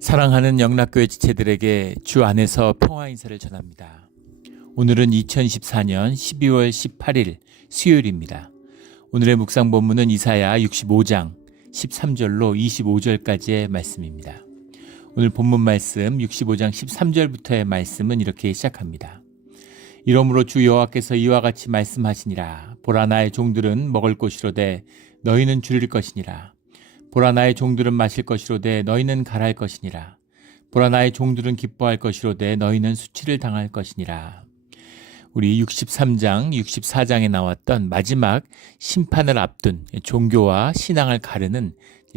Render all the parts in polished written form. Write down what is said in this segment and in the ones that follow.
사랑하는 영락교회 지체들에게 주 안에서 평화 인사를 전합니다. 오늘은 2014년 12월 18일 수요일입니다. 오늘의 묵상 본문은 이사야 65장 13절로 25절까지의 말씀입니다. 오늘 본문 말씀 65장 13절부터의 말씀은 이렇게 시작합니다. 이러므로 주 여호와께서 이와 같이 말씀하시니라. 보라, 나의 종들은 먹을 것이로되 너희는 줄일 것이니라. 보라, 나의 종들은 마실 것이로되 너희는 갈할 것이니라. 보라, 나의 종들은 기뻐할 것이로되 너희는 수치를 당할 것이니라. 우리 63장, 64장에 나왔던 마지막 심판을 앞둔 종교와 신앙을 가르는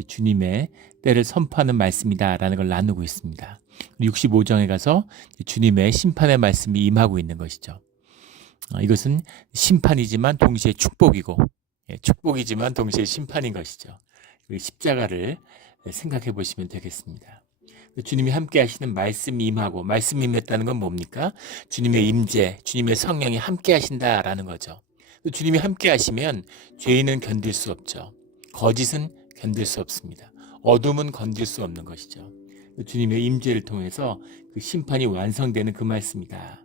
주님의 때를 선포하는 말씀이다라는 걸 나누고 있습니다. 65장에 가서 주님의 심판의 말씀이 임하고 있는 것이죠. 이것은 심판이지만 동시에 축복이고, 축복이지만 동시에 심판인 것이죠. 십자가를 생각해 보시면 되겠습니다. 주님이 함께 하시는 말씀이 임하고, 말씀이 임했다는 건 뭡니까? 주님의 임재, 주님의 성령이 함께 하신다라는 거죠. 주님이 함께 하시면 죄인은 견딜 수 없죠. 거짓은 견딜 수 없습니다. 어둠은 건질 수 없는 것이죠. 주님의 임재를 통해서 그 심판이 완성되는 그 말씀이다.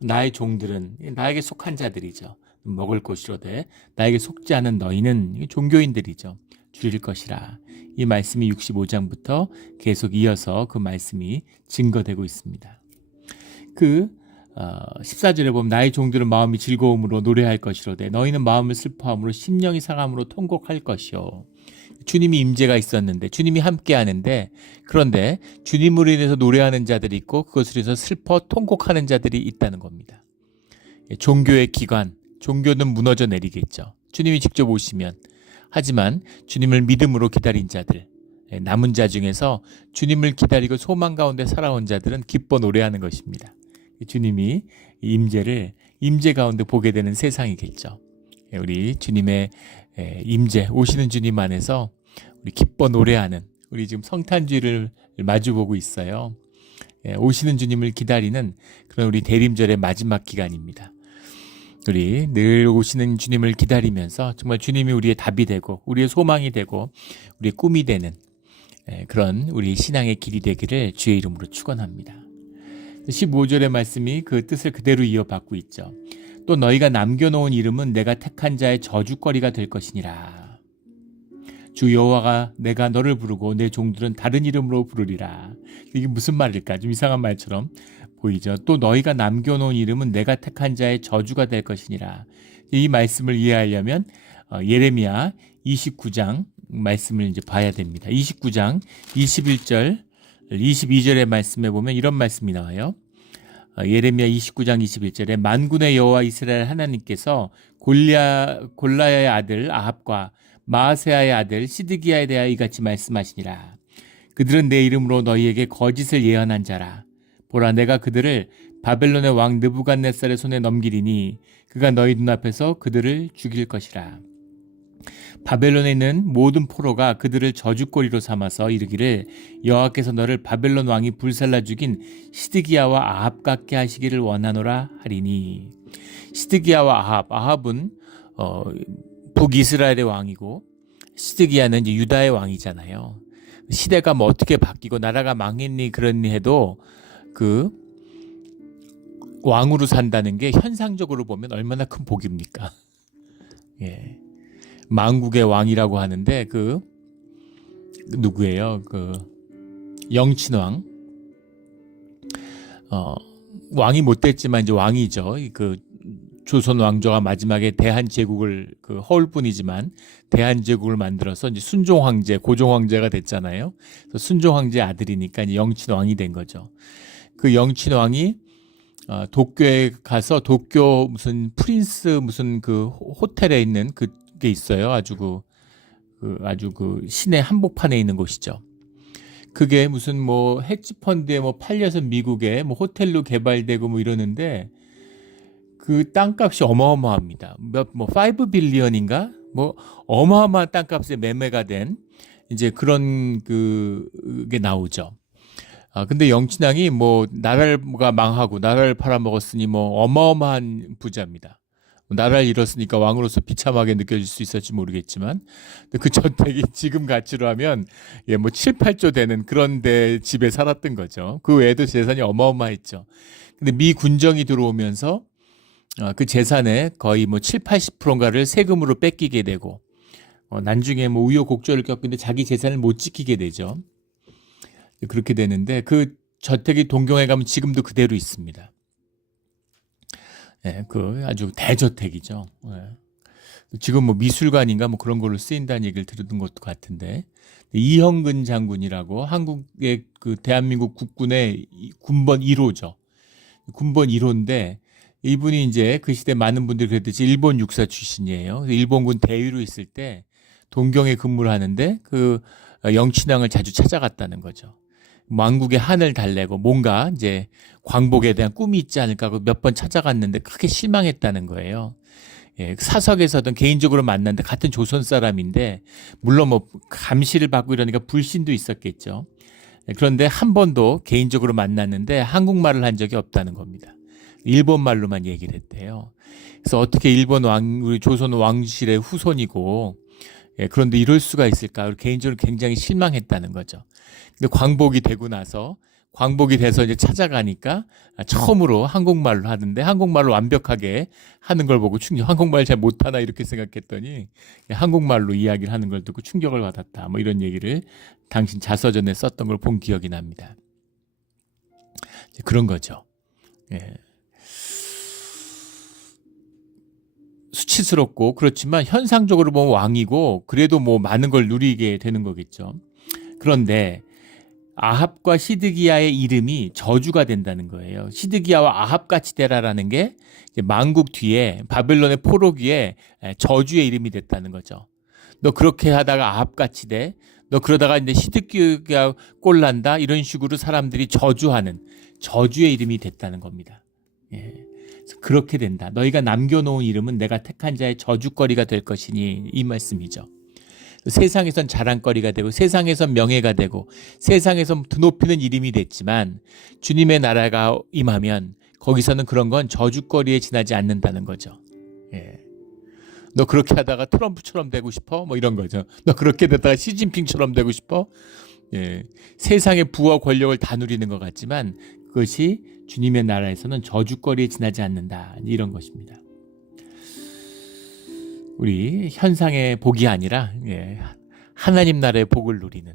나의 종들은 나에게 속한 자들이죠. 먹을 것이로되 나에게 속지 않은 너희는 종교인들이죠. 줄일 것이라. 이 말씀이 65장부터 계속 이어서 그 말씀이 증거되고 있습니다. 14절에 보면 나의 종들은 마음이 즐거움으로 노래할 것이로되 너희는 마음을 슬퍼함으로 심령이 상함으로 통곡할 것이요. 주님이 임재가 있었는데, 주님이 함께 하는데, 그런데 주님으로 인해서 노래하는 자들이 있고 그것으로 인해서 슬퍼 통곡하는 자들이 있다는 겁니다. 종교의 기관, 종교는 무너져 내리겠죠. 주님이 직접 오시면. 하지만 주님을 믿음으로 기다린 자들, 남은 자 중에서 주님을 기다리고 소망 가운데 살아온 자들은 기뻐 노래하는 것입니다. 주님이 임재 가운데 보게 되는 세상이겠죠. 우리 주님의 임재, 오시는 주님 안에서 우리 기뻐 노래하는, 우리 지금 성탄주의를 마주보고 있어요. 오시는 주님을 기다리는 그런 우리 대림절의 마지막 기간입니다. 우리 늘 오시는 주님을 기다리면서 정말 주님이 우리의 답이 되고 우리의 소망이 되고 우리의 꿈이 되는 그런 우리 신앙의 길이 되기를 주의 이름으로 축원합니다. 15절의 말씀이 그 뜻을 그대로 이어받고 있죠. 또 너희가 남겨놓은 이름은 내가 택한 자의 저주거리가 될 것이니라. 주 여호와가 내가 너를 부르고 내 종들은 다른 이름으로 부르리라. 이게 무슨 말일까? 좀 이상한 말처럼 보이죠. 또 너희가 남겨놓은 이름은 내가 택한 자의 저주가 될 것이니라. 이 말씀을 이해하려면 예레미야 29장 말씀을 이제 봐야 됩니다. 29장 21절, 22절의 말씀에 보면 이런 말씀이 나와요. 예레미야 29장 21절에 만군의 여호와 이스라엘 하나님께서 골라야의 아들 아합과 마아세야의 아들 시드기야에 대하여 이같이 말씀하시니라. 그들은 내 이름으로 너희에게 거짓을 예언한 자라. 보라, 내가 그들을 바벨론의 왕 느부갓네살의 손에 넘기리니 그가 너희 눈앞에서 그들을 죽일 것이라. 바벨론에 있는 모든 포로가 그들을 저주거리로 삼아서 이르기를 여호와께서 너를 바벨론 왕이 불살라 죽인 시드기야와 아합 같게 하시기를 원하노라 하리니. 시드기야와 아합은 북이스라엘의 왕이고 시드기야는 이제 유다의 왕이잖아요. 시대가 뭐 어떻게 바뀌고 나라가 망했니 그러니 해도 그 왕으로 산다는 게 현상적으로 보면 얼마나 큰 복입니까? 예. 만국의 왕이라고 하는데 누구예요? 영친왕. 왕이 못 됐지만 이제 왕이죠. 조선 왕조가 마지막에 대한제국을 허울 뿐이지만 대한제국을 만들어서 이제 순종 황제, 고종 황제가 됐잖아요. 그래서 순종 황제 아들이니까 이제 영친 왕이 된 거죠. 그 영친 왕이 도쿄에 가서 도쿄 무슨 프린스 무슨 호텔에 있는 게 있어요. 아주 시내 한복판에 있는 곳이죠. 그게 무슨 헤지펀드에 팔려서 미국에 호텔로 개발되고 이러는데 그 땅값이 어마어마합니다. 5 빌리언인가? 어마어마한 땅값에 매매가 된 이제 그런 게 나오죠. 근데 영친왕이 나라가 망하고 나라를 팔아먹었으니 어마어마한 부자입니다. 나라를 잃었으니까 왕으로서 비참하게 느껴질 수 있을지 모르겠지만 그 저택이 지금 가치로 하면 뭐 7, 8조 되는 그런 데 집에 살았던 거죠. 그 외에도 재산이 어마어마했죠. 근데 미 군정이 들어오면서 그 재산의 거의 뭐 7, 80%인가를 세금으로 뺏기게 되고 나중에 뭐 우여곡절을 겪는데 자기 재산을 못 지키게 되죠. 그렇게 되는데 그 저택이 동경에 가면 지금도 그대로 있습니다. 예, 그 아주 대저택이죠. 예. 지금 뭐 미술관인가 뭐 그런 걸로 쓰인다는 얘기를 들은 것도 같은데 이형근 장군이라고 한국의 그 대한민국 국군의 군번 1호죠. 군번 1호인데 이분이 이제 그 시대 많은 분들이 그랬듯이 일본 육사 출신이에요. 일본군 대위로 있을 때 동경에 근무를 하는데 그 영친왕을 자주 찾아갔다는 거죠. 왕국의 한을 달래고 뭔가 이제 광복에 대한 꿈이 있지 않을까 하고 몇 번 찾아갔는데 크게 실망했다는 거예요. 예, 사석에서든 개인적으로 만났는데 같은 조선 사람인데 물론 뭐 감시를 받고 이러니까 불신도 있었겠죠. 예, 그런데 한 번도 개인적으로 만났는데 한국말을 한 적이 없다는 겁니다. 일본말로만 얘기를 했대요. 그래서 어떻게 일본 우리 조선 왕실의 후손이고 예, 그런데 이럴 수가 있을까? 개인적으로 굉장히 실망했다는 거죠. 근데 광복이 되고 나서 광복이 돼서 이제 찾아가니까 처음으로 한국말로 하는데 한국말로 완벽하게 하는 걸 보고 한국말 잘 못하나 이렇게 생각했더니 한국말로 이야기를 하는 걸 듣고 충격을 받았다. 뭐 이런 얘기를 당신 자서전에 썼던 걸 본 기억이 납니다. 그런 거죠. 예. 수치스럽고 그렇지만 현상적으로 보면 왕이고 그래도 뭐 많은 걸 누리게 되는 거겠죠. 그런데 아합과 시드기야의 이름이 저주가 된다는 거예요. 시드기야와 아합같이 되라라는 게 만국 뒤에 바벨론의 포로기에 저주의 이름이 됐다는 거죠. 너 그렇게 하다가 아합같이 돼. 너 그러다가 이제 시드기야 꼴난다. 이런 식으로 사람들이 저주하는 저주의 이름이 됐다는 겁니다. 예. 그렇게 된다. 너희가 남겨놓은 이름은 내가 택한 자의 저주거리가 될 것이니 이 말씀이죠. 세상에선 자랑거리가 되고 세상에선 명예가 되고 세상에선 드높이는 이름이 됐지만 주님의 나라가 임하면 거기서는 그런 건 저주거리에 지나지 않는다는 거죠. 예. 너 그렇게 하다가 트럼프처럼 되고 싶어? 뭐 이런 거죠. 너 그렇게 되다가 시진핑처럼 되고 싶어? 예. 세상의 부와 권력을 다 누리는 것 같지만 그것이 주님의 나라에서는 저주거리에 지나지 않는다. 이런 것입니다. 우리 현상의 복이 아니라 하나님 나라의 복을 누리는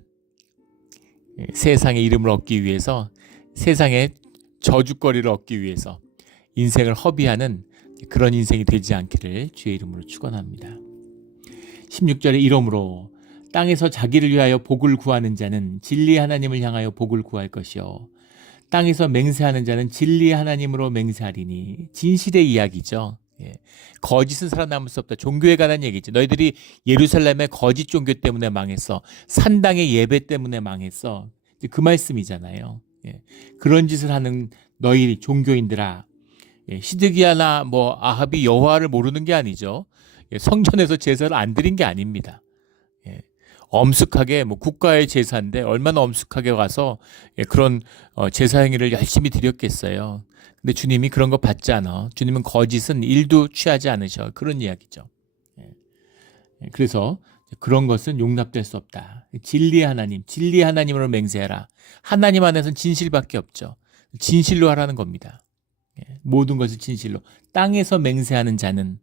세상의 이름을 얻기 위해서 세상의 저주거리를 얻기 위해서 인생을 허비하는 그런 인생이 되지 않기를 주의 이름으로 축원합니다. 16절에 이러므로 땅에서 자기를 위하여 복을 구하는 자는 진리의 하나님을 향하여 복을 구할 것이요 땅에서 맹세하는 자는 진리의 하나님으로 맹세하리니 진실의 이야기죠. 예. 거짓은 살아남을 수 없다. 종교에 관한 얘기죠. 너희들이 예루살렘의 거짓 종교 때문에 망했어. 산당의 예배 때문에 망했어. 그 말씀이잖아요. 예. 그런 짓을 하는 너희 종교인들아. 예. 시드기야나 뭐 아합이 여호와를 모르는 게 아니죠. 예. 성전에서 제사를 안 드린 게 아닙니다. 예. 엄숙하게 뭐 국가의 제사인데 얼마나 엄숙하게 가서 그런 제사 행위를 열심히 드렸겠어요. 근데 주님이 그런 거 받지 않아. 주님은 거짓은 일도 취하지 않으셔. 그런 이야기죠. 그래서 그런 것은 용납될 수 없다. 진리의 하나님, 진리의 하나님으로 맹세해라. 하나님 안에서는 진실밖에 없죠. 진실로 하라는 겁니다. 모든 것을 진실로. 땅에서 맹세하는 자는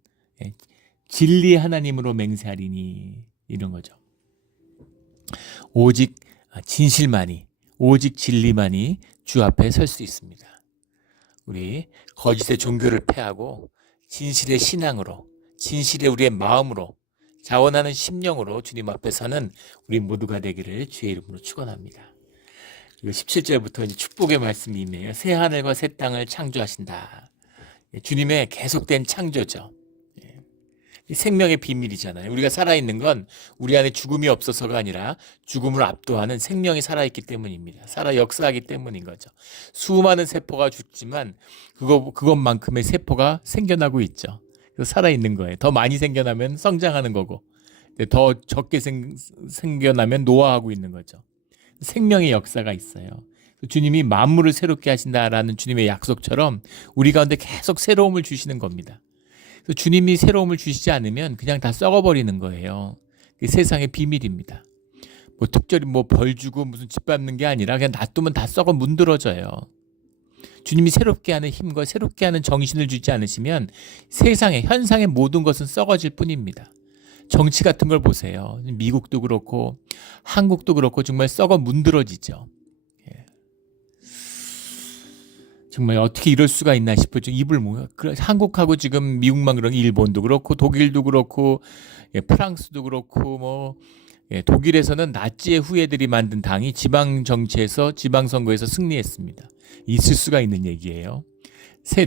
진리의 하나님으로 맹세하리니 이런 거죠. 오직 진실만이, 오직 진리만이 주 앞에 설 수 있습니다. 우리 거짓의 종교를 패하고 진실의 신앙으로, 진실의 우리의 마음으로, 자원하는 심령으로 주님 앞에 서는 우리 모두가 되기를 주의 이름으로 축원합니다. 그리고 17절부터 이제 축복의 말씀이 임해요. 새 하늘과 새 땅을 창조하신다. 주님의 계속된 창조죠. 생명의 비밀이잖아요. 우리가 살아있는 건 우리 안에 죽음이 없어서가 아니라 죽음을 압도하는 생명이 살아있기 때문입니다. 살아 역사하기 때문인 거죠. 수많은 세포가 죽지만 그것만큼의 세포가 생겨나고 있죠. 그래서 살아있는 거예요. 더 많이 생겨나면 성장하는 거고 더 적게 생겨나면 노화하고 있는 거죠. 생명의 역사가 있어요. 주님이 만물을 새롭게 하신다라는 주님의 약속처럼 우리 가운데 계속 새로움을 주시는 겁니다. 그래서 주님이 새로움을 주시지 않으면 그냥 다 썩어버리는 거예요. 그게 세상의 비밀입니다. 뭐 특별히 뭐 벌 주고 무슨 집 밟는 게 아니라 그냥 놔두면 다 썩어 문드러져요. 주님이 새롭게 하는 힘과 새롭게 하는 정신을 주지 않으시면 세상의 현상의 모든 것은 썩어질 뿐입니다. 정치 같은 걸 보세요. 미국도 그렇고 한국도 그렇고 정말 썩어 문드러지죠. 예. 정말 어떻게 이럴 수가 있나 싶어요. 입을 모여. 한국하고 지금 미국만 그런 일본도 그렇고 독일도 그렇고 프랑스도 그렇고 뭐 독일에서는 나치의 후예들이 만든 당이 지방 정치에서 지방 선거에서 승리했습니다. 있을 수가 있는 얘기예요.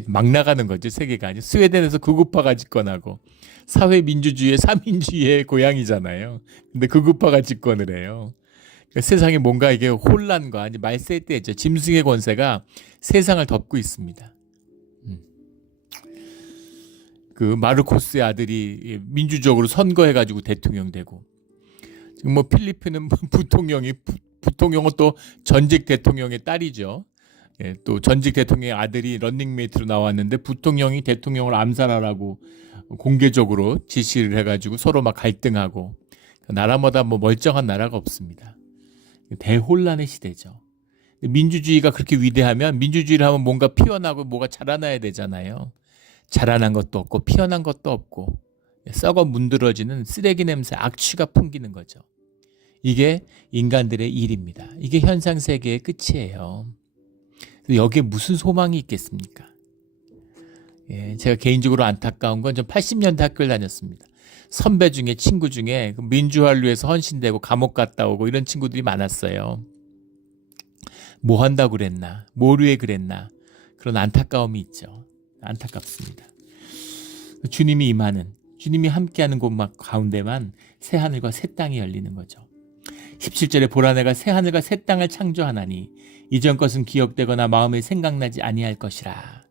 막 나가는 거죠. 세계가 아니고 스웨덴에서 극우파가 집권하고 사회민주주의의 사민주의의 고향이잖아요. 근데 극우파가 집권을 해요. 그러니까 세상에 뭔가 이게 혼란과 아니 말세 때죠. 짐승의 권세가 세상을 덮고 있습니다. 그 마르코스의 아들이 민주적으로 선거해가지고 대통령 되고 지금 뭐 필리핀은 부통령은 또 전직 대통령의 딸이죠. 또 전직 대통령의 아들이 런닝메이트로 나왔는데 부통령이 대통령을 암살하라고 공개적으로 지시를 해가지고 서로 막 갈등하고 나라마다 뭐 멀쩡한 나라가 없습니다. 대혼란의 시대죠. 민주주의가 그렇게 위대하면 민주주의를 하면 뭔가 피어나고 뭐가 자라나야 되잖아요. 자라난 것도 없고 피어난 것도 없고 썩어 문드러지는 쓰레기 냄새 악취가 풍기는 거죠. 이게 인간들의 일입니다. 이게 현상세계의 끝이에요. 여기에 무슨 소망이 있겠습니까? 제가 개인적으로 안타까운 건 전 80년대 학교를 다녔습니다. 선배 중에 친구 중에 민주화를 위해서 헌신되고 감옥 갔다 오고 이런 친구들이 많았어요. 뭐 한다고 그랬나? 뭘 위해 그랬나? 그런 안타까움이 있죠. 안타깝습니다. 주님이 임하는, 주님이 함께하는 곳 가운데만 새 하늘과 새 땅이 열리는 거죠. 17절에 보라 내가 새 하늘과 새 땅을 창조하나니 이전 것은 기억되거나 마음에 생각나지 아니할 것이라.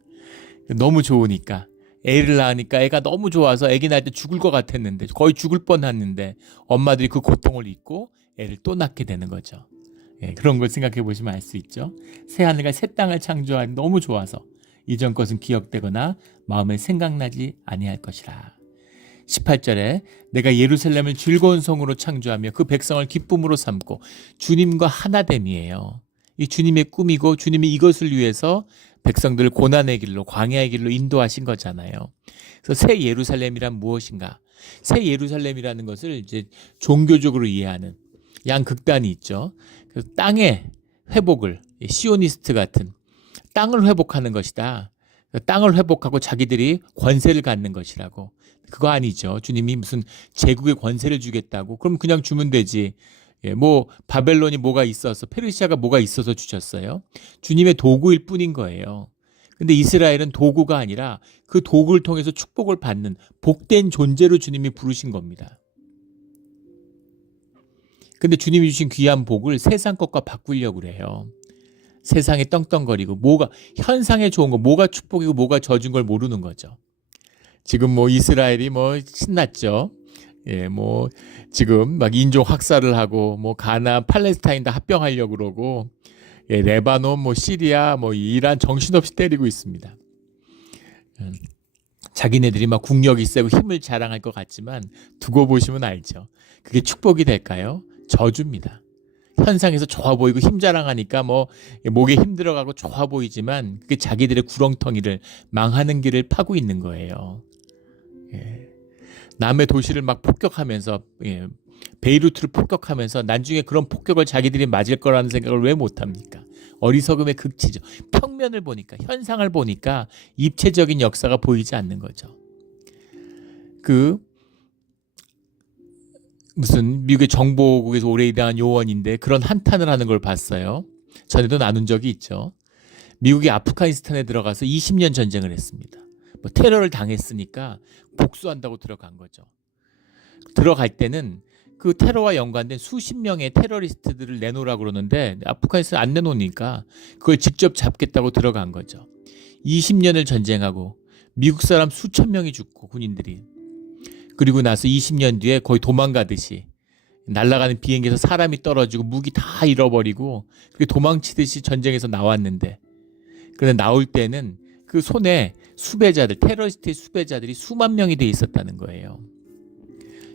너무 좋으니까 애를 낳으니까 애가 너무 좋아서 애기 낳을 때 죽을 것 같았는데 거의 죽을 뻔했는데 엄마들이 그 고통을 잊고 애를 또 낳게 되는 거죠. 그런 걸 생각해 보시면 알 수 있죠. 새 하늘과 새 땅을 창조하니 너무 좋아서 이전 것은 기억되거나 마음에 생각나지 아니할 것이라. 18절에 내가 예루살렘을 즐거운 성으로 창조하며 그 백성을 기쁨으로 삼고 주님과 하나됨이에요. 이 주님의 꿈이고 주님이 이것을 위해서 백성들을 고난의 길로 광야의 길로 인도하신 거잖아요. 그래서 새 예루살렘이란 무엇인가? 새 예루살렘이라는 것을 이제 종교적으로 이해하는 양극단이 있죠. 그래서 땅의 회복을 시오니스트 같은 땅을 회복하는 것이다. 땅을 회복하고 자기들이 권세를 갖는 것이라고. 그거 아니죠. 주님이 무슨 제국의 권세를 주겠다고. 그럼 그냥 주면 되지. 뭐 바벨론이 뭐가 있어서 페르시아가 뭐가 있어서 주셨어요. 주님의 도구일 뿐인 거예요. 근데 이스라엘은 도구가 아니라 그 도구를 통해서 축복을 받는 복된 존재로 주님이 부르신 겁니다. 근데 주님이 주신 귀한 복을 세상 것과 바꾸려고 그래요. 세상에 떵떵거리고 뭐가 현상에 좋은 거 뭐가 축복이고 뭐가 져준 걸 모르는 거죠. 지금 뭐 이스라엘이 뭐 신났죠. 뭐 지금 막 인종 학살을 하고 뭐 가나 팔레스타인 다 합병하려고 그러고 레바논 뭐 시리아 뭐 이란 정신없이 때리고 있습니다. 자기네들이 막 국력이 세고 힘을 자랑할 것 같지만 두고 보시면 알죠. 그게 축복이 될까요? 저주입니다. 현상에서 좋아 보이고 힘 자랑하니까 뭐 목에 힘 들어가고 좋아 보이지만 그게 자기들의 구렁텅이를 망하는 길을 파고 있는 거예요. 남의 도시를 막 폭격하면서 베이루트를 폭격하면서 나중에 그런 폭격을 자기들이 맞을 거라는 생각을 왜 못합니까? 어리석음의 극치죠. 평면을 보니까 현상을 보니까 입체적인 역사가 보이지 않는 거죠. 무슨 미국의 정보국에서 오래 일한 요원인데 그런 한탄을 하는 걸 봤어요. 전에도 나눈 적이 있죠. 미국이 아프가니스탄에 들어가서 20년 전쟁을 했습니다. 뭐 테러를 당했으니까 복수한다고 들어간 거죠. 들어갈 때는 그 테러와 연관된 수십 명의 테러리스트들을 내놓으라고 그러는데 아프가니스탄 안 내놓으니까 그걸 직접 잡겠다고 들어간 거죠. 20년을 전쟁하고 미국 사람 수천 명이 죽고 군인들이 그리고 나서 20년 뒤에 거의 도망가듯이 날아가는 비행기에서 사람이 떨어지고 무기 다 잃어버리고 그게 도망치듯이 전쟁에서 나왔는데 그런데 나올 때는 그 손에 수배자들, 테러리스트의 수배자들이 수만 명이 돼 있었다는 거예요.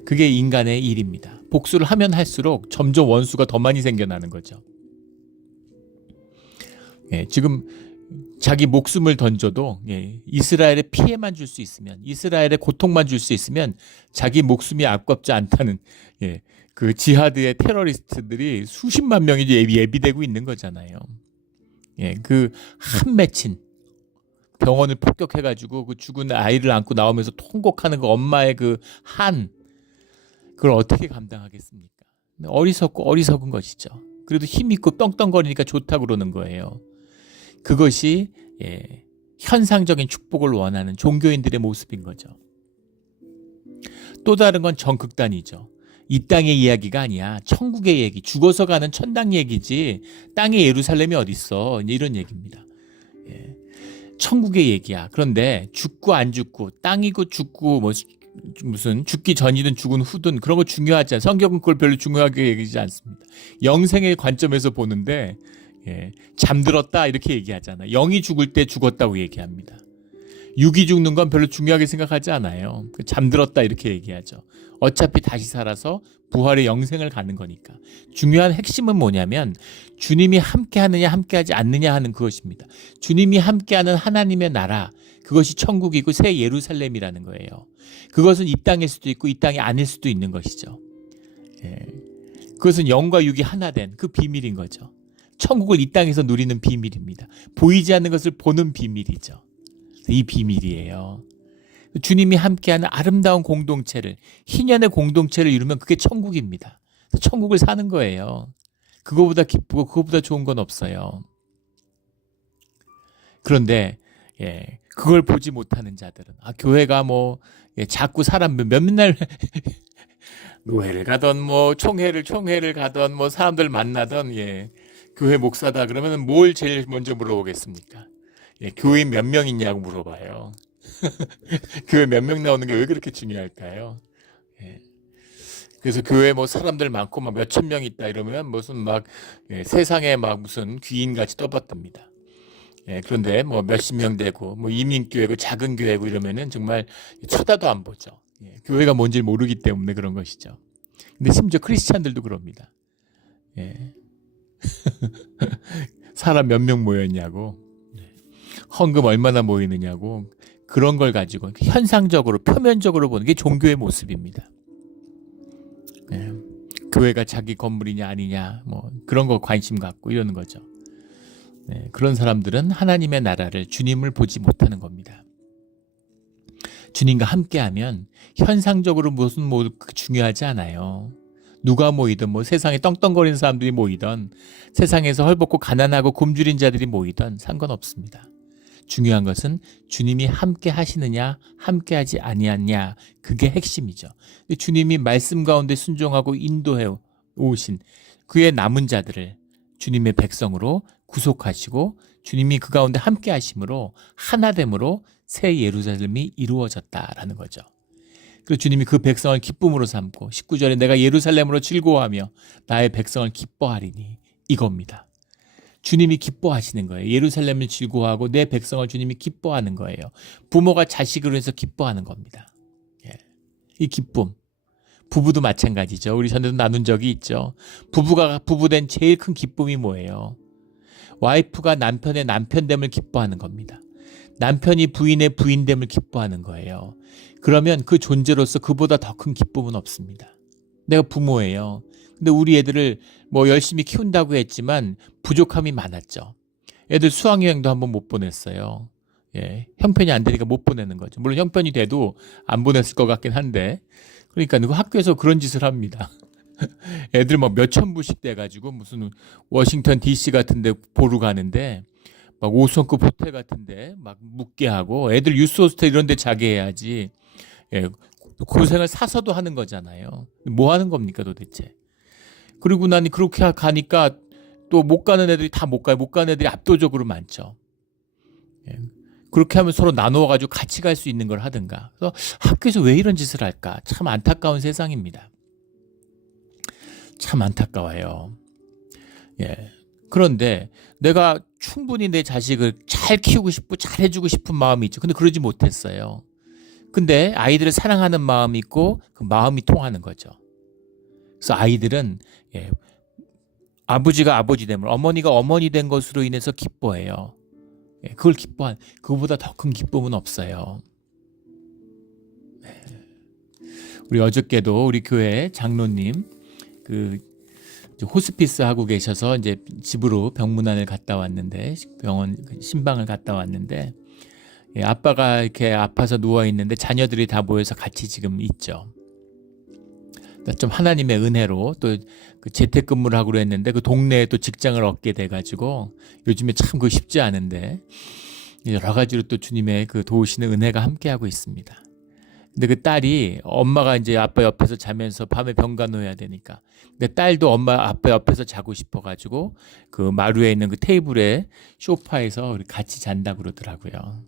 그게 인간의 일입니다. 복수를 하면 할수록 점점 원수가 더 많이 생겨나는 거죠. 예, 지금 자기 목숨을 던져도 이스라엘에 피해만 줄 수 있으면, 이스라엘에 고통만 줄 수 있으면 자기 목숨이 아깝지 않다는 그 지하드의 테러리스트들이 수십만 명이 예비되고 있는 거잖아요. 그 한 맺힌 병원을 폭격해가지고 그 죽은 아이를 안고 나오면서 통곡하는 그 엄마의 그걸 어떻게 감당하겠습니까? 어리석은 것이죠. 그래도 힘있고 떵떵거리니까 좋다고 그러는 거예요. 그것이 현상적인 축복을 원하는 종교인들의 모습인 거죠. 또 다른 건 정극단이죠. 이 땅의 이야기가 아니야. 천국의 얘기, 죽어서 가는 천당 얘기지 땅의 예루살렘이 어딨어. 이런 얘기입니다. 천국의 얘기야. 그런데 죽고 안 죽고, 땅이고 죽고 무슨 죽기 전이든 죽은 후든 그런 거 중요하지 않아요. 성경은 그걸 별로 중요하게 얘기하지 않습니다. 영생의 관점에서 보는데 잠들었다 이렇게 얘기하잖아요. 영이 죽을 때 죽었다고 얘기합니다. 육이 죽는 건 별로 중요하게 생각하지 않아요. 잠들었다 이렇게 얘기하죠. 어차피 다시 살아서 부활의 영생을 갖는 거니까. 중요한 핵심은 뭐냐면 주님이 함께하느냐 함께하지 않느냐 하는 그것입니다. 주님이 함께하는 하나님의 나라, 그것이 천국이고 새 예루살렘이라는 거예요. 그것은 이 땅일 수도 있고 이 땅이 아닐 수도 있는 것이죠. 그것은 영과 육이 하나 된 그 비밀인 거죠. 천국을 이 땅에서 누리는 비밀입니다. 보이지 않는 것을 보는 비밀이죠. 이 비밀이에요. 주님이 함께하는 아름다운 공동체를, 희년의 공동체를 이루면 그게 천국입니다. 천국을 사는 거예요. 그거보다 기쁘고 그거보다 좋은 건 없어요. 그런데 그걸 보지 못하는 자들은 교회가 자꾸 사람 맨날 노회를 가던 총회를 가던 사람들 만나던 교회 목사다 그러면 뭘 제일 먼저 물어보겠습니까? 교회 몇 명 있냐고 물어봐요. 교회 몇 명 나오는 게 왜 그렇게 중요할까요? 그래서 교회 사람들 많고 몇천 명 있다 이러면 무슨 세상에 무슨 귀인같이 떠받듭니다. 그런데 몇십 명 되고 이민교회고 작은 교회고 이러면은 정말 쳐다도 안 보죠. 교회가 뭔지 모르기 때문에 그런 것이죠. 근데 심지어 크리스찬들도 그럽니다. 사람 몇 명 모였냐고, 헌금 얼마나 모이느냐고, 그런 걸 가지고 현상적으로 표면적으로 보는 게 종교의 모습입니다. 교회가 자기 건물이냐 아니냐 그런 거 관심 갖고 이러는 거죠. 그런 사람들은 하나님의 나라를, 주님을 보지 못하는 겁니다. 주님과 함께하면 현상적으로 무슨 중요하지 않아요. 누가 모이든 세상에 떵떵거리는 사람들이 모이든 세상에서 헐벗고 가난하고 굶주린 자들이 모이든 상관없습니다. 중요한 것은 주님이 함께 하시느냐 함께하지 아니하냐, 그게 핵심이죠. 주님이 말씀 가운데 순종하고 인도해 오신 그의 남은 자들을 주님의 백성으로 구속하시고 주님이 그 가운데 함께 하심으로 하나됨으로 새 예루살렘이 이루어졌다라는 거죠. 그리고 주님이 그 백성을 기쁨으로 삼고 19절에 내가 예루살렘으로 즐거워하며 나의 백성을 기뻐하리니, 이겁니다. 주님이 기뻐하시는 거예요. 예루살렘을 즐거워하고 내 백성을 주님이 기뻐하는 거예요. 부모가 자식으로 해서 기뻐하는 겁니다. 이 기쁨. 부부도 마찬가지죠. 우리 전에도 나눈 적이 있죠. 부부된 제일 큰 기쁨이 뭐예요? 와이프가 남편의 남편됨을 기뻐하는 겁니다. 남편이 부인의 부인됨을 기뻐하는 거예요. 그러면 그 존재로서 그보다 더 큰 기쁨은 없습니다. 내가 부모예요. 근데 우리 애들을 열심히 키운다고 했지만 부족함이 많았죠. 애들 수학여행도 한번 못 보냈어요. 형편이 안 되니까 못 보내는 거죠. 물론 형편이 돼도 안 보냈을 것 같긴 한데, 그러니까 그 학교에서 그런 짓을 합니다. 애들 몇천 부씩 돼가지고 무슨 워싱턴 DC 같은데 보러 가는데 5성급 호텔 같은데 묵게 하고, 애들 유스 호스텔 이런 데 자게 해야지. 고생을 사서도 하는 거잖아요. 뭐 하는 겁니까 도대체? 그리고 난 그렇게 가니까 또 못 가는 애들이 다 못 가요. 못 가는 애들이 압도적으로 많죠. 그렇게 하면 서로 나누어가지고 같이 갈 수 있는 걸 하든가. 그래서 학교에서 왜 이런 짓을 할까? 참 안타까운 세상입니다. 참 안타까워요. 그런데 내가 충분히 내 자식을 잘 키우고 싶고 잘 해주고 싶은 마음이 있죠. 근데 그러지 못했어요. 근데 아이들을 사랑하는 마음이 있고 그 마음이 통하는 거죠. 그래서 아이들은 예, 아버지가 아버지 됨을, 어머니가 어머니 된 것으로 인해서 기뻐해요. 예, 그걸 기뻐한, 그거보다 더 큰 기쁨은 없어요. 우리 어저께도 우리 교회 장로님 그 호스피스 하고 계셔서 이제 집으로 병문안을 갔다 왔는데, 병원 신방을 갔다 왔는데, 예, 아빠가 이렇게 아파서 누워 있는데 자녀들이 다 모여서 같이 지금 있죠. 좀 하나님의 은혜로 또 그 재택근무를 하고 그랬는데 그 동네에 또 직장을 얻게 돼가지고 요즘에 참 그거 쉽지 않은데 여러 가지로 또 주님의 그 도우시는 은혜가 함께하고 있습니다. 근데 그 딸이 엄마가 이제 아빠 옆에서 자면서 밤에 병간호해야 되니까, 근데 딸도 엄마 아빠 옆에서 자고 싶어가지고 그 마루에 있는 그 테이블에 소파에서 같이 잔다 그러더라고요.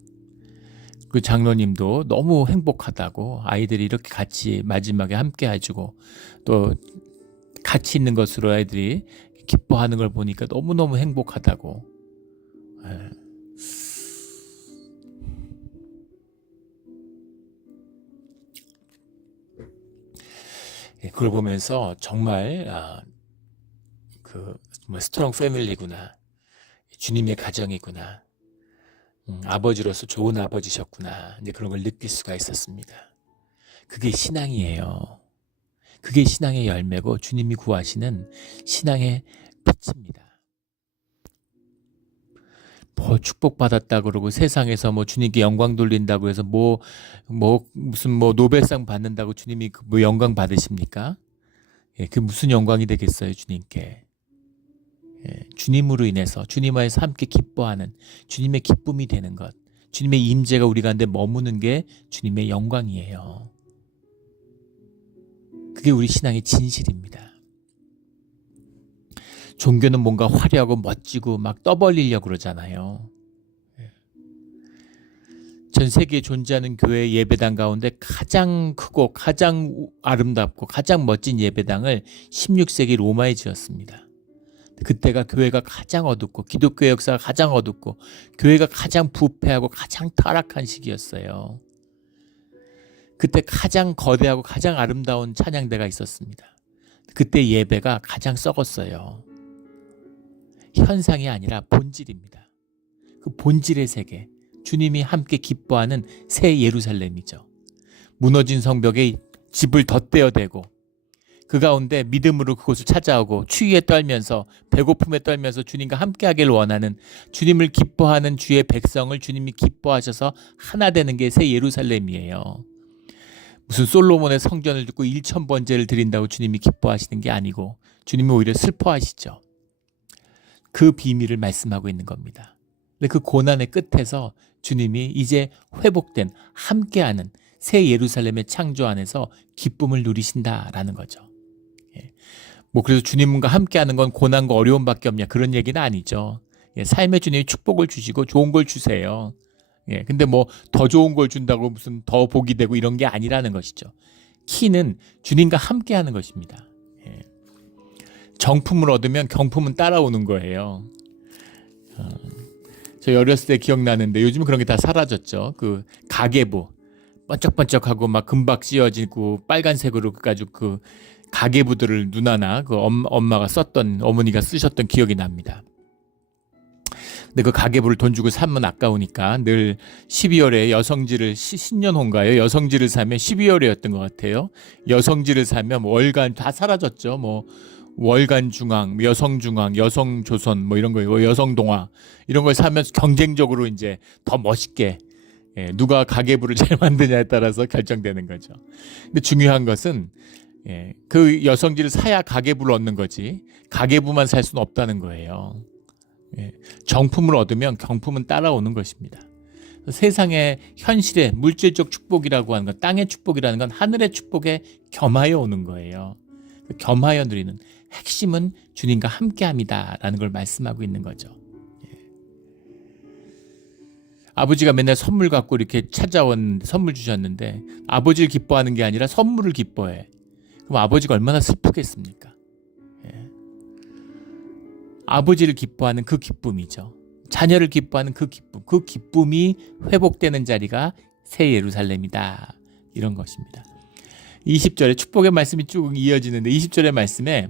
그 장로님도 너무 행복하다고, 아이들이 이렇게 같이 마지막에 함께 해주고 또 같이 있는 것으로 아이들이 기뻐하는 걸 보니까 너무너무 행복하다고. 그걸 보면서 정말 그 스트롱 패밀리구나, 주님의 가정이구나, 아버지로서 좋은 아버지셨구나, 이제 그런 걸 느낄 수가 있었습니다. 그게 신앙이에요. 그게 신앙의 열매고 주님이 구하시는 신앙의 빛입니다. 뭐 축복받았다 그러고 세상에서 뭐 주님께 영광 돌린다고 해서 무슨 노벨상 받는다고 주님이 뭐 영광 받으십니까? 예, 그 무슨 영광이 되겠어요, 주님께. 예, 주님으로 인해서, 주님 안에서 함께 기뻐하는 주님의 기쁨이 되는 것, 주님의 임재가 우리 가운데 머무는 게 주님의 영광이에요. 그게 우리 신앙의 진실입니다. 종교는 뭔가 화려하고 멋지고 막 떠벌리려고 그러잖아요. 전 세계에 존재하는 교회 예배당 가운데 가장 크고 가장 아름답고 가장 멋진 예배당을 16세기 로마에 지었습니다. 그때가 교회가 가장 어둡고 기독교 역사가 가장 어둡고 교회가 가장 부패하고 가장 타락한 시기였어요. 그때 가장 거대하고 가장 아름다운 찬양대가 있었습니다. 그때 예배가 가장 썩었어요. 현상이 아니라 본질입니다. 그 본질의 세계, 주님이 함께 기뻐하는 새 예루살렘이죠. 무너진 성벽에 집을 덧대어대고 그 가운데 믿음으로 그곳을 찾아오고 추위에 떨면서 배고픔에 떨면서 주님과 함께하길 원하는, 주님을 기뻐하는 주의 백성을 주님이 기뻐하셔서 하나 되는 게 새 예루살렘이에요. 무슨 솔로몬의 성전을 듣고 1000번제를 드린다고 주님이 기뻐하시는 게 아니고 주님이 오히려 슬퍼하시죠. 그 비밀을 말씀하고 있는 겁니다. 근데 그 고난의 끝에서 주님이 이제 회복된 함께하는 새 예루살렘의 창조 안에서 기쁨을 누리신다라는 거죠. 뭐 그래서 주님과 함께하는 건 고난과 어려움밖에 없냐, 그런 얘기는 아니죠. 삶의 주님이 축복을 주시고 좋은 걸 주세요. 근데 뭐 더 좋은 걸 준다고 무슨 더 복이 되고 이런 게 아니라는 것이죠. 키는 주님과 함께하는 것입니다. 정품을 얻으면 경품은 따라오는 거예요. 저 어렸을 때 기억나는데 요즘은 그런 게 다 사라졌죠. 그 가계부 번쩍번쩍하고 막 금박 씌어지고 빨간색으로 가지고 그 가계부들을 누나나 그 엄마가 썼던, 어머니가 쓰셨던 기억이 납니다. 근데 그 가계부를 돈 주고 사면 아까우니까 늘 12월에 여성지를 신년호인가요? 여성지를 사면 12월이었던 것 같아요. 여성지를 사면 월간 다 사라졌죠. 뭐 월간중앙, 여성중앙, 여성조선 뭐 이런 거, 여성동화 이런 걸 사면 경쟁적으로 이제 더 멋있게 누가 가계부를 잘 만드냐에 따라서 결정되는 거죠. 근데 중요한 것은 그 여성지를 사야 가계부를 얻는 거지 가계부만 살 수는 없다는 거예요. 정품을 얻으면 경품은 따라오는 것입니다. 세상의 현실의 물질적 축복이라고 하는 건, 땅의 축복이라는 건 하늘의 축복에 겸하여 오는 거예요. 겸하여 누리는 핵심은 주님과 함께함이다라는 걸 말씀하고 있는 거죠. 아버지가 맨날 선물 갖고 이렇게 찾아왔는데, 선물 주셨는데 아버지를 기뻐하는 게 아니라 선물을 기뻐해. 그럼 아버지가 얼마나 슬프겠습니까? 아버지를 기뻐하는 그 기쁨이죠. 자녀를 기뻐하는 그 기쁨, 그 기쁨이 회복되는 자리가 새 예루살렘이다. 이런 것입니다. 20절에 축복의 말씀이 쭉 이어지는데 20절의 말씀에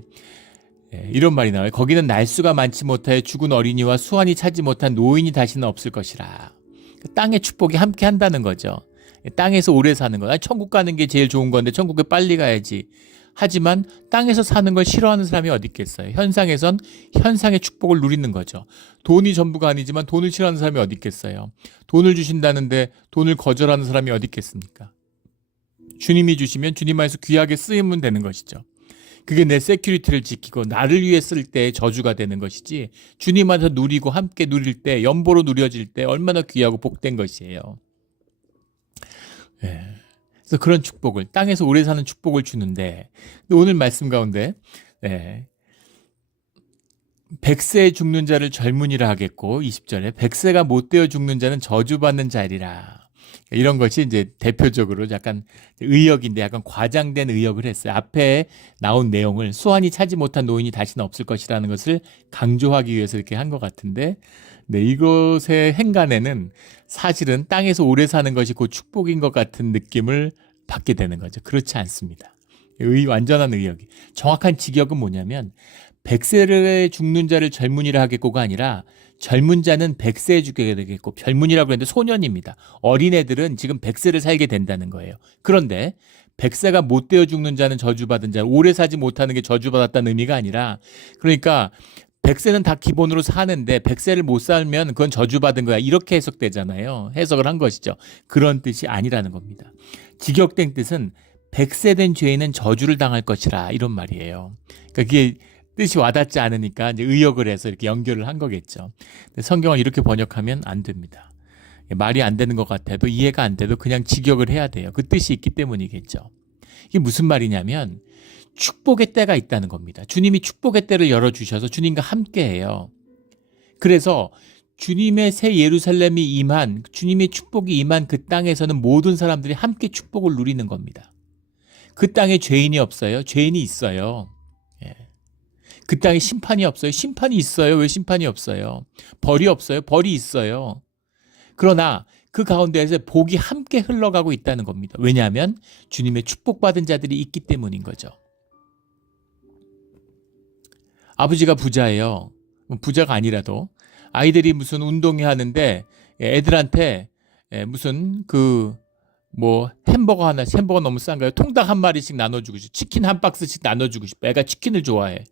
이런 말이 나와요. 거기는 날수가 많지 못하여 죽은 어린이와 수완이 차지 못한 노인이 다시는 없을 것이라. 땅의 축복이 함께 한다는 거죠. 땅에서 오래 사는 거. 천국 가는 게 제일 좋은 건데 천국에 빨리 가야지. 하지만 땅에서 사는 걸 싫어하는 사람이 어디 있겠어요. 현상에선 현상의 축복을 누리는 거죠. 돈이 전부가 아니지만 돈을 싫어하는 사람이 어디 있겠어요. 돈을 주신다는데 돈을 거절하는 사람이 어디 있겠습니까. 주님이 주시면 주님 안에서 귀하게 쓰이면 되는 것이죠. 그게 내 세큐리티를 지키고 나를 위해 쓸 때 저주가 되는 것이지, 주님 안에서 누리고 함께 누릴 때, 연보로 누려질 때 얼마나 귀하고 복된 것이에요. 그래서 그런 축복을, 땅에서 오래 사는 축복을 주는데, 오늘 말씀 가운데 100세에 죽는 자를 젊은이라 하겠고, 20절에 100세가 못 되어 죽는 자는 저주받는 자리라. 이런 것이 이제 대표적으로 약간 의역인데 약간 과장된 의역을 했어요. 앞에 나온 내용을 수완이 차지 못한 노인이 다시는 없을 것이라는 것을 강조하기 위해서 이렇게 한 것 같은데, 이것의 행간에는 사실은 땅에서 오래 사는 것이 곧 축복인 것 같은 느낌을 받게 되는 거죠. 그렇지 않습니다. 완전한 의역이. 정확한 직역은 뭐냐면 100세에 죽는 자를 젊은이라 하겠고가 아니라 젊은 자는 100세에 죽게 되겠고, 젊은이라고 그랬는데 소년입니다. 어린애들은 지금 100세를 살게 된다는 거예요. 그런데 100세가 못 되어 죽는 자는 저주받은 자, 오래 사지 못하는 게 저주받았다는 의미가 아니라, 그러니까 100세는 다 기본으로 사는데 100세를 못 살면 그건 저주받은 거야. 이렇게 해석되잖아요. 해석을 한 것이죠. 그런 뜻이 아니라는 겁니다. 직역된 뜻은 100세 된 죄인은 저주를 당할 것이라, 이런 말이에요. 그러니까 그게 뜻이 와닿지 않으니까 이제 의역을 해서 이렇게 연결을 한 거겠죠. 근데 성경을 이렇게 번역하면 안 됩니다. 말이 안 되는 것 같아도, 이해가 안 돼도 그냥 직역을 해야 돼요. 그 뜻이 있기 때문이겠죠. 이게 무슨 말이냐면 축복의 때가 있다는 겁니다. 주님이 축복의 때를 열어주셔서 주님과 함께해요. 그래서 주님의 새 예루살렘이 임한, 주님의 축복이 임한 그 땅에서는 모든 사람들이 함께 축복을 누리는 겁니다. 그 땅에 죄인이 없어요? 죄인이 있어요. 그 땅에 심판이 없어요? 심판이 있어요. 왜 심판이 없어요? 벌이 없어요? 벌이 있어요. 그러나 그 가운데에서 복이 함께 흘러가고 있다는 겁니다. 왜냐하면 주님의 축복받은 자들이 있기 때문인 거죠. 아버지가 부자예요. 부자가 아니라도 아이들이 무슨 운동회 하는데 애들한테 무슨 햄버거 하나씩, 햄버거 너무 싼가요? 통닭 한 마리씩 나눠주고 싶어. 치킨 한 박스씩 나눠주고 싶어. 애가 치킨을 좋아해.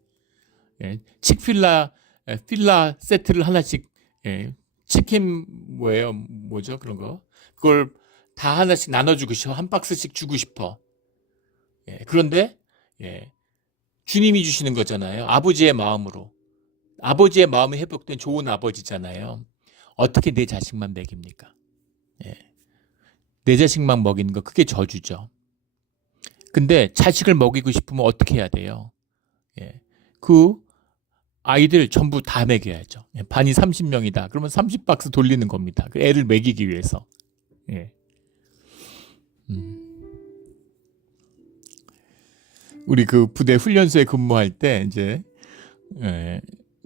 필라 세트를 하나씩, 치킨 뭐죠 그런 거, 그걸 다 하나씩 나눠주고 싶어. 한 박스씩 주고 싶어. 그런데 주님이 주시는 거잖아요. 아버지의 마음으로. 아버지의 마음이 회복된 좋은 아버지잖아요. 어떻게 내 자식만 먹입니까? 내 자식만 먹이는 거, 그게 저주죠. 근데 자식을 먹이고 싶으면 어떻게 해야 돼요? 그 아이들 전부 다 먹여야죠. 반이 30명이다. 그러면 30박스 돌리는 겁니다. 그 애를 먹이기 위해서. 우리 그 부대 훈련소에 근무할 때 이제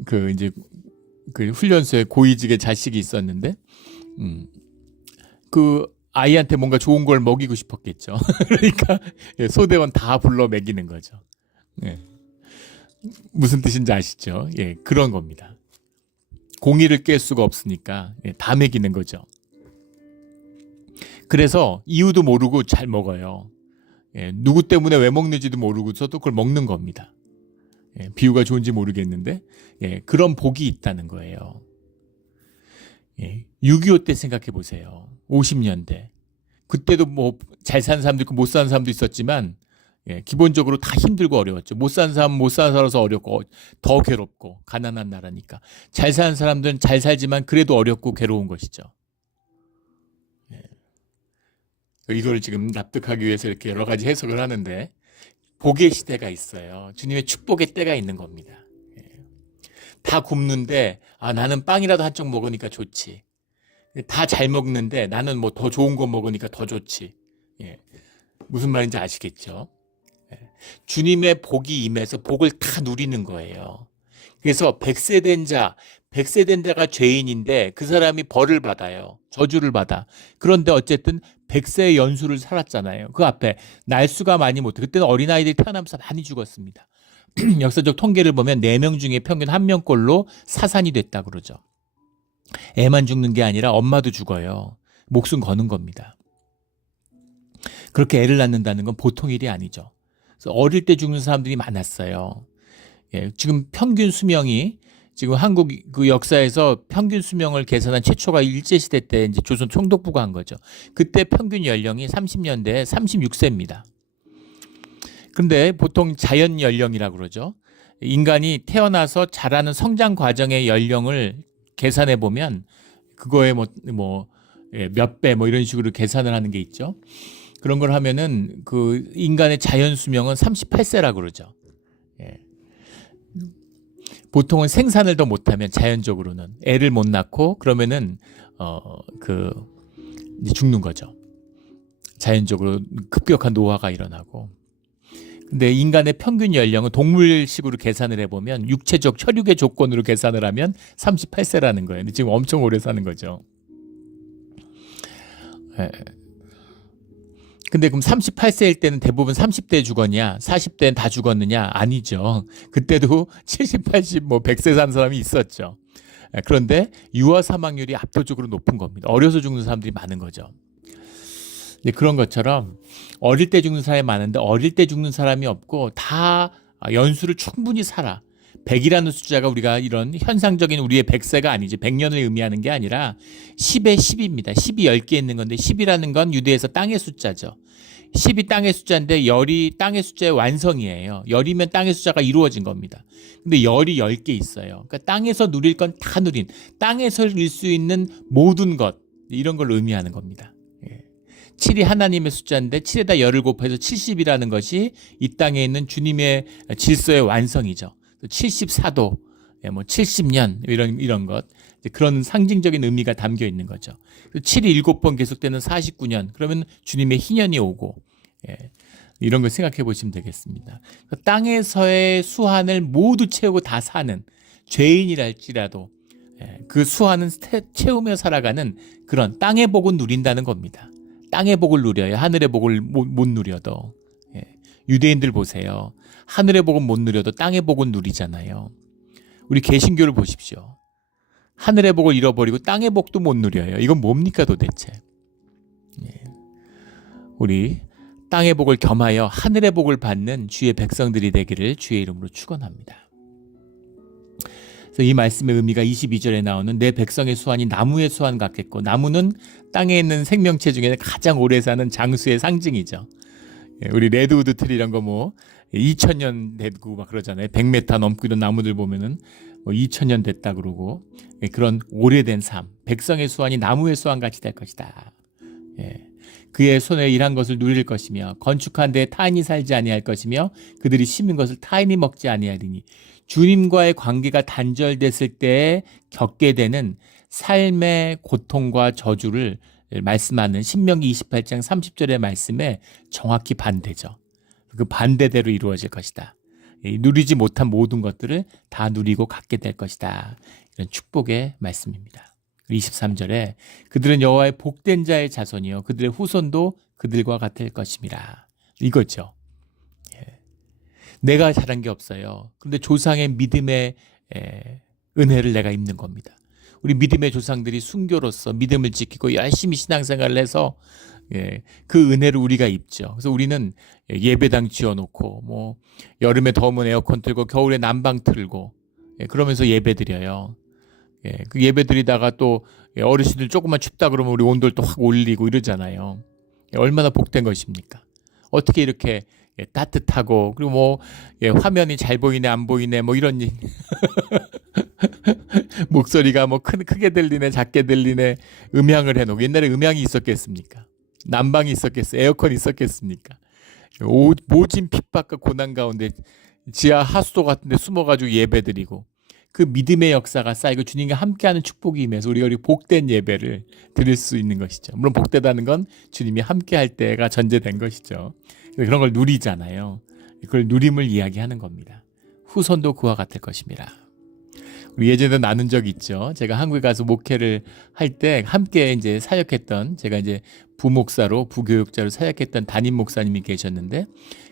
그 훈련소에 고위직의 자식이 있었는데, 그 아이한테 뭔가 좋은 걸 먹이고 싶었겠죠. 그러니까 소대원 다 불러 먹이는 거죠. 무슨 뜻인지 아시죠? 그런 겁니다. 공의를 깰 수가 없으니까 다 먹이는 거죠. 그래서 이유도 모르고 잘 먹어요. 누구 때문에 왜 먹는지도 모르고서도 그걸 먹는 겁니다. 비유가 좋은지 모르겠는데 그런 복이 있다는 거예요. 6.25 때 생각해 보세요. 50년대. 그때도 뭐 잘 사는 사람도 있고 못 사는 사람도 있었지만 기본적으로 다 힘들고 어려웠죠. 못 사는 사람은 못 살아서 어렵고 더 괴롭고, 가난한 나라니까. 잘 사는 사람들은 잘 살지만 그래도 어렵고 괴로운 것이죠. 이걸 지금 납득하기 위해서 이렇게 여러 가지 해석을 하는데, 복의 시대가 있어요. 주님의 축복의 때가 있는 겁니다. 다 굶는데 나는 빵이라도 한 쪽 먹으니까 좋지. 다 잘 먹는데 나는 뭐 더 좋은 거 먹으니까 더 좋지. 무슨 말인지 아시겠죠? 주님의 복이 임해서 복을 다 누리는 거예요. 그래서 100세 된 자, 100세 된 자가 죄인인데 그 사람이 벌을 받아요. 저주를 받아. 그런데 어쨌든 100세의 연수를 살았잖아요. 그 앞에 날수가 많이 못해. 그때는 어린아이들이 태어나면서 많이 죽었습니다. 역사적 통계를 보면 4명 중에 평균 1명꼴로 사산이 됐다 그러죠. 애만 죽는 게 아니라 엄마도 죽어요. 목숨 거는 겁니다. 그렇게 애를 낳는다는 건 보통 일이 아니죠. 그래서 어릴 때 죽는 사람들이 많았어요. 예, 지금 평균 수명이 지금 한국 그 역사에서 평균 수명을 계산한 최초가 일제시대 때 이제 조선 총독부가 한 거죠. 그때 평균 연령이 30년대에 36세입니다. 근데 보통 자연 연령이라고 그러죠. 인간이 태어나서 자라는 성장 과정의 연령을 계산해 보면 그거에 몇 배 이런 식으로 계산을 하는 게 있죠. 그런 걸 하면은 그 인간의 자연 수명은 38세라고 그러죠. 예. 보통은 생산을 더 못하면 자연적으로는 애를 못 낳고 그러면은 이제 죽는 거죠. 자연적으로 급격한 노화가 일어나고. 근데 인간의 평균 연령은 동물식으로 계산을 해보면 육체적 혈육의 조건으로 계산을 하면 38세라는 거예요. 근데 지금 엄청 오래 사는 거죠. 예. 근데 그럼 38세일 때는 대부분 30대에 죽었냐? 40대는 다 죽었느냐? 아니죠. 그때도 70, 80, 100세 산 사람이 있었죠. 그런데 유아 사망률이 압도적으로 높은 겁니다. 어려서 죽는 사람들이 많은 거죠. 그런 것처럼 어릴 때 죽는 사람이 많은데 어릴 때 죽는 사람이 없고 다 연수를 충분히 살아. 100이라는 숫자가 우리가 이런 현상적인 우리의 100세가 아니지 100년을 의미하는 게 아니라 10의 10입니다. 10이 10개 있는 건데 10이라는 건 유대에서 땅의 숫자죠. 10이 땅의 숫자인데 열이 땅의 숫자의 완성이에요. 열이면 땅의 숫자가 이루어진 겁니다. 근데 열이 10개 있어요. 그러니까 땅에서 누릴 건 다 누린, 땅에서 누릴 수 있는 모든 것, 이런 걸 의미하는 겁니다. 7이 하나님의 숫자인데 7에다 열을 곱해서 70이라는 것이 이 땅에 있는 주님의 질서의 완성이죠. 74도, 70년 이런 것, 그런 상징적인 의미가 담겨 있는 거죠. 7이 7번 계속되는 49년, 그러면 주님의 희년이 오고, 이런 걸 생각해 보시면 되겠습니다. 땅에서의 수한을 모두 채우고 다 사는 죄인이랄지라도 그 수한은 채우며 살아가는 그런 땅의 복은 누린다는 겁니다. 땅의 복을 누려요. 하늘의 복을 못 누려도. 유대인들 보세요. 하늘의 복은 못 누려도 땅의 복은 누리잖아요. 우리 개신교를 보십시오. 하늘의 복을 잃어버리고 땅의 복도 못 누려요. 이건 뭡니까 도대체? 우리 땅의 복을 겸하여 하늘의 복을 받는 주의 백성들이 되기를 주의 이름으로 축원합니다. 그래서 이 말씀의 의미가 22절에 나오는 내 백성의 수완이 나무의 수완 같겠고, 나무는 땅에 있는 생명체 중에 가장 오래 사는 장수의 상징이죠. 우리 레드우드 트리 이런 거 2000년 됐고 막 그러잖아요. 100m 넘고 이런 나무들 보면은 2000년 됐다 그러고, 그런 오래된 삶, 백성의 수완이 나무의 수완 같이 될 것이다. 그의 손에 일한 것을 누릴 것이며 건축한 데에 타인이 살지 아니할 것이며 그들이 심은 것을 타인이 먹지 아니하리니, 주님과의 관계가 단절됐을 때 겪게 되는 삶의 고통과 저주를 말씀하는 신명기 28장 30절의 말씀에 정확히 반대죠. 그 반대대로 이루어질 것이다. 누리지 못한 모든 것들을 다 누리고 갖게 될 것이다. 이런 축복의 말씀입니다. 23절에 그들은 여호와의 복된 자의 자손이요 그들의 후손도 그들과 같을 것임이라. 이거죠. 내가 잘한 게 없어요. 그런데 조상의 믿음의 은혜를 내가 입는 겁니다. 우리 믿음의 조상들이 순교로서 믿음을 지키고 열심히 신앙생활을 해서 그 은혜를 우리가 입죠. 그래서 우리는 예배당 지어놓고 여름에 더우면 에어컨 틀고 겨울에 난방 틀고 그러면서 예배 드려요. 그 예배 드리다가 또 어르신들 조금만 춥다 그러면 우리 온도를 또 확 올리고 이러잖아요. 얼마나 복된 것입니까? 어떻게 이렇게 따뜻하고 그리고 화면이 잘 보이네 안 보이네 이런 목소리가 크게 들리네 작게 들리네 음향을 해놓고, 옛날에 음향이 있었겠습니까? 난방이 있었겠어요? 에어컨이 있었겠습니까? 모진 핍박과 고난 가운데 지하 하수도 같은 데 숨어가지고 예배드리고, 그 믿음의 역사가 쌓이고 주님과 함께하는 축복이 임해서 우리가 복된 예배를 드릴 수 있는 것이죠. 물론 복되다는 건 주님이 함께할 때가 전제된 것이죠. 그런 걸 누리잖아요. 그걸 누림을 이야기하는 겁니다. 후손도 그와 같을 것입니다. 우리 예전에 나눈 적이 있죠. 제가 한국에 가서 목회를 할 때 함께 이제 사역했던, 제가 이제 부목사로, 부교육자로 사역했던 담임 목사님이 계셨는데,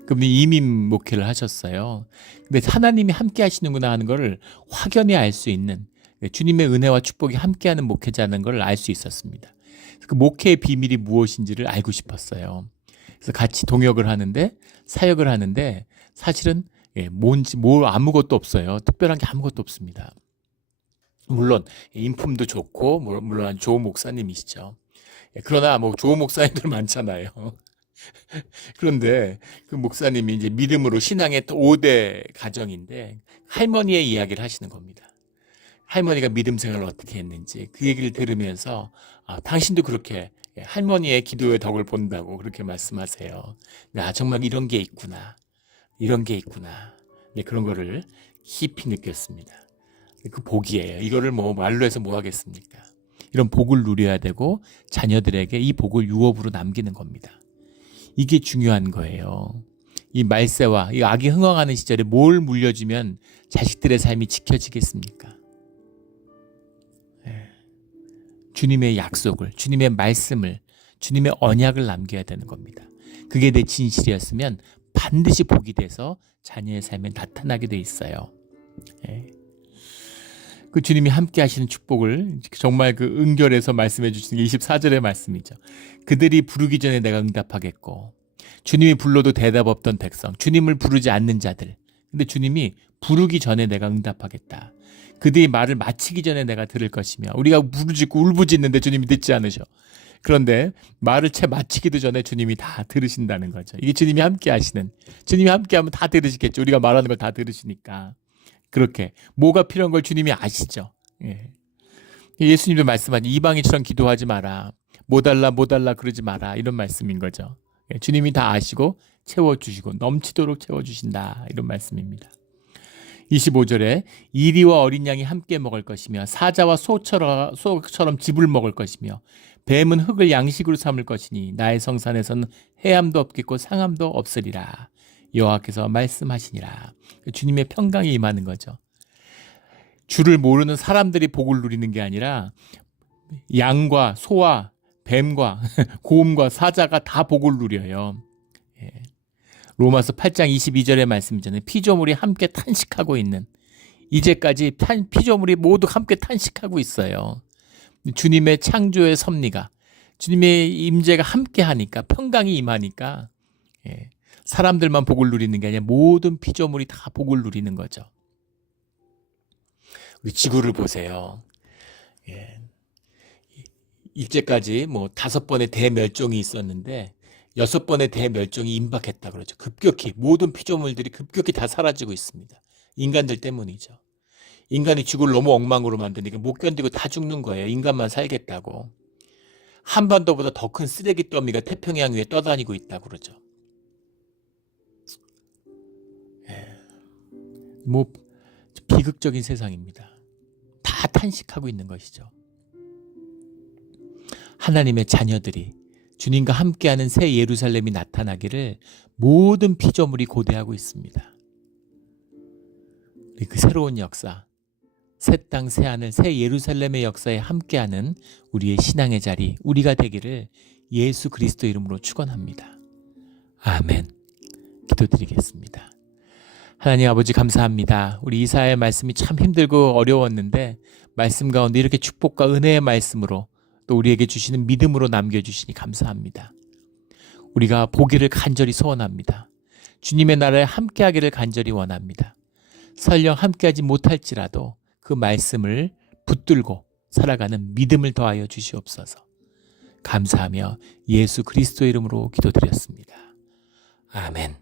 그분이 이민 목회를 하셨어요. 근데 하나님이 함께 하시는구나 하는 걸 확연히 알 수 있는, 주님의 은혜와 축복이 함께하는 목회자는 걸 알 수 있었습니다. 그 목회의 비밀이 무엇인지를 알고 싶었어요. 그래서 같이 동역을 하는데, 사역을 하는데, 사실은 뭔지 아무것도 없어요. 특별한 게 아무것도 없습니다. 물론 인품도 좋고 물론 좋은 목사님이시죠. 그러나 뭐 좋은 목사님들 많잖아요. 그런데 그 목사님이 이제 믿음으로 신앙의 5대 가정인데 할머니의 이야기를 하시는 겁니다. 할머니가 믿음 생활을 어떻게 했는지 그 얘기를 들으면서 당신도 그렇게 할머니의 기도의 덕을 본다고 그렇게 말씀하세요. 정말 이런 게 있구나. 이런 게 있구나. 네, 그런 거를 깊이 느꼈습니다. 그 복이에요. 이거를 뭐 말로 해서 뭐 하겠습니까? 이런 복을 누려야 되고 자녀들에게 이 복을 유업으로 남기는 겁니다. 이게 중요한 거예요. 이 말세와 이 악이 흥왕하는 시절에 뭘 물려주면 자식들의 삶이 지켜지겠습니까? 주님의 약속을, 주님의 말씀을, 주님의 언약을 남겨야 되는 겁니다. 그게 내 진실이었으면 반드시 복이 돼서 자녀의 삶에 나타나게 돼 있어요. 그 주님이 함께 하시는 축복을 정말 그 은결해서 말씀해 주시는 게 24절의 말씀이죠. 그들이 부르기 전에 내가 응답하겠고, 주님이 불러도 대답 없던 백성, 주님을 부르지 않는 자들, 근데 주님이 부르기 전에 내가 응답하겠다. 그들이 말을 마치기 전에 내가 들을 것이며, 우리가 부르짖고 울부짖는데 주님이 듣지 않으셔. 그런데 말을 채 마치기도 전에 주님이 다 들으신다는 거죠. 이게 주님이 함께 하시는, 주님이 함께 하면 다 들으시겠죠. 우리가 말하는 걸 다 들으시니까. 그렇게 뭐가 필요한 걸 주님이 아시죠. 예수님도 말씀하신 이방인처럼 기도하지 마라. 뭐 달라 그러지 마라. 이런 말씀인 거죠. 주님이 다 아시고 채워주시고 넘치도록 채워주신다. 이런 말씀입니다. 25절에 이리와 어린 양이 함께 먹을 것이며 사자와 소처럼 즙을 먹을 것이며 뱀은 흙을 양식으로 삼을 것이니 나의 성산에서는 해함도 없겠고 상함도 없으리라. 여호와께서 말씀하시니라. 주님의 평강이 임하는 거죠. 주를 모르는 사람들이 복을 누리는 게 아니라 양과 소와 뱀과 곰과 사자가 다 복을 누려요. 로마서 8장 22절의 말씀이잖아요. 피조물이 함께 탄식하고 있는, 이제까지 피조물이 모두 함께 탄식하고 있어요. 주님의 창조의 섭리가, 주님의 임재가 함께 하니까, 평강이 임하니까 사람들만 복을 누리는 게 아니라 모든 피조물이 다 복을 누리는 거죠. 우리 지구를 보세요. 이제까지 뭐 5번의 대멸종이 있었는데 6번의 대멸종이 임박했다 그러죠. 급격히 모든 피조물들이 급격히 다 사라지고 있습니다. 인간들 때문이죠. 인간이 지구를 너무 엉망으로 만드니까 못 견디고 다 죽는 거예요. 인간만 살겠다고. 한반도보다 더 큰 쓰레기 더미가 태평양 위에 떠다니고 있다고 그러죠. 뭐 비극적인 세상입니다. 다 탄식하고 있는 것이죠. 하나님의 자녀들이 주님과 함께하는 새 예루살렘이 나타나기를 모든 피조물이 고대하고 있습니다. 그 새로운 역사, 새 땅, 새 하늘, 새 예루살렘의 역사에 함께하는 우리의 신앙의 자리, 우리가 되기를 예수 그리스도 이름으로 축원합니다. 아멘. 기도드리겠습니다. 하나님 아버지 감사합니다. 우리 이사야의 말씀이 참 힘들고 어려웠는데 말씀 가운데 이렇게 축복과 은혜의 말씀으로 또 우리에게 주시는 믿음으로 남겨주시니 감사합니다. 우리가 보기를 간절히 소원합니다. 주님의 나라에 함께하기를 간절히 원합니다. 설령 함께하지 못할지라도 그 말씀을 붙들고 살아가는 믿음을 더하여 주시옵소서. 감사하며 예수 그리스도의 이름으로 기도드렸습니다. 아멘.